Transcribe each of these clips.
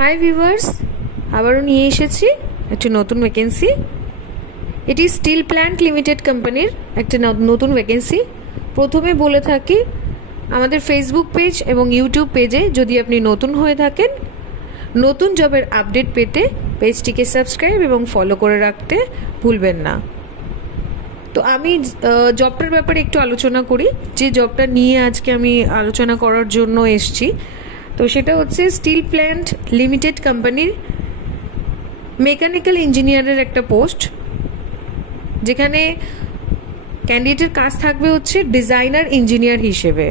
Hi viewers, আবারও নিয়ে এসেছি একটা নতুন ভ্যাকেন্সি। এটি স্টিল প্ল্যান্ট লিমিটেড কোম্পানির একটা নতুন ভ্যাকেন্সি। প্রথমে বলে থাকি, আমাদের ফেসবুক পেজ এবং ইউটিউব পেজে যদি আপনি নতুন হয়ে থাকেন, নতুন জবের আপডেট পেতে পেজটিকে সাবস্ক্রাইব এবং ফলো করে রাখতে ভুলবেন না। তো আমি জবটার ব্যাপারে একটু আলোচনা করি। যে জবটা নিয়ে আজকে আমি আলোচনা করার জন্য এসেছি, তো সেটা হচ্ছে স্টিল প্ল্যান্ট লিমিটেড কোম্পানির মেকানিক্যাল ইঞ্জিনিয়ারের একটা পোস্ট, যেখানে ক্যান্ডিডেটের কাজ থাকবে হচ্ছে ডিজাইনার ইঞ্জিনিয়ার হিসেবে,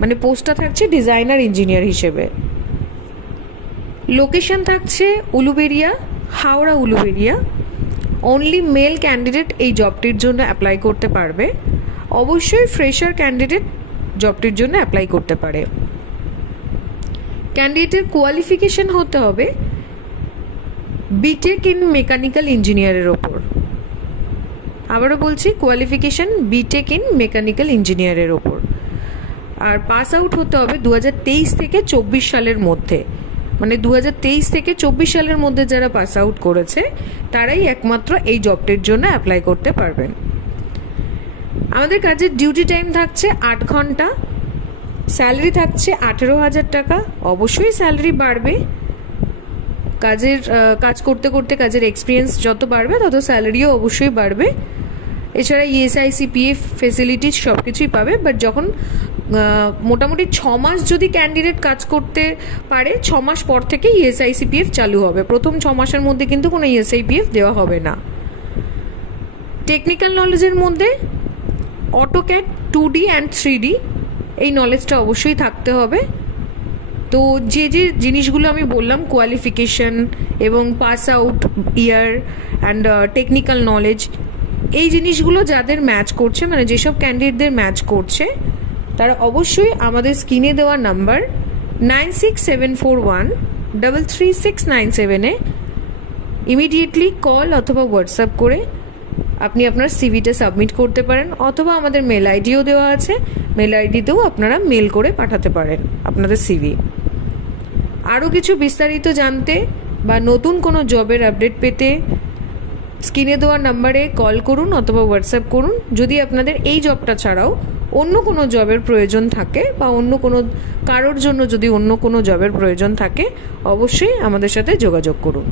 মানে পোস্টটা থাকছে ডিজাইনার ইঞ্জিনিয়ার হিসেবে। লোকেশন থাকছে Uluberia, Howrah Uluberia. Only male candidate এই জবটির জন্য অ্যাপ্লাই করতে পারবে। অবশ্যই ফ্রেশার ক্যান্ডিডেট জবটির জন্য অ্যাপ্লাই করতে পারে। ক্যান্ডিডেটের কোয়ালিফিকেশন হতে হবে বিটেক ইন মেকানিক্যাল ইঞ্জিনিয়ারের ওপর। আবারও বলছি, কোয়ালিফিকেশন বিটেক ইন মেকানিক্যাল ইঞ্জিনিয়ারের ওপর। আর পাস আউট হতে হবে 2023 থেকে 24 সালের মধ্যে, মানে 2023 থেকে 24 সালের মধ্যে যারা পাস আউট করেছে তারাই একমাত্র এই জবটির জন্য অ্যাপ্লাই করতে পারবেন। আমাদের কাজের ডিউটি টাইম থাকছে 8 ঘন্টা। স্যালারি থাকছে 18,000 টাকা। অবশ্যই স্যালারি বাড়বে, কাজ করতে করতে কাজের এক্সপিরিয়েন্স যত বাড়বে তত স্যালারিও অবশ্যই বাড়বে। এছাড়া ইএসআইসি, পিএফ ফেসিলিটিস সব কিছুই পাবে। বাট যখন মোটামুটি 6 মাস যদি ক্যান্ডিডেট কাজ করতে পারে, 6 মাস পর থেকে ইএসআইসি, পিএফ চালু হবে। প্রথম 6 মাসের মধ্যে কিন্তু কোনো ইএসআই, পিএফ দেওয়া হবে না। টেকনিক্যাল নলেজের মধ্যে অটোক্যাড 2D অ্যান্ড 3D এই নলেজটা অবশ্যই থাকতে হবে। তো যে যে জিনিসগুলো আমি বললাম, কোয়ালিফিকেশন এবং pass out year and technical knowledge, এই জিনিসগুলো যাদের ম্যাচ করছে, মানে যেসব ক্যান্ডিডেটদের ম্যাচ করছে, তারা অবশ্যই আমাদের স্ক্রিনে দেওয়া নাম্বার 9674133697 ইমিডিয়েটলি কল অথবা হোয়াটসঅ্যাপ করে আপনি আপনার সিভিটা সাবমিট করতে পারেন, অথবা আমাদের মেল আইডিও দেওয়া আছে, মেল আইডিতেও আপনারা মেল করে পাঠাতে পারেন আপনাদের সিভি। আরও কিছু বিস্তারিত জানতে বা নতুন কোনো জবের আপডেট পেতে স্ক্রিনে দেওয়া নাম্বারে কল করুন অথবা হোয়াটসঅ্যাপ করুন। যদি আপনাদের এই জবটা ছাড়াও অন্য কোনো জবের প্রয়োজন থাকে বা অন্য কোনো কারোর জন্য যদি অন্য কোনো জবের প্রয়োজন থাকে, অবশ্যই আমাদের সাথে যোগাযোগ করুন।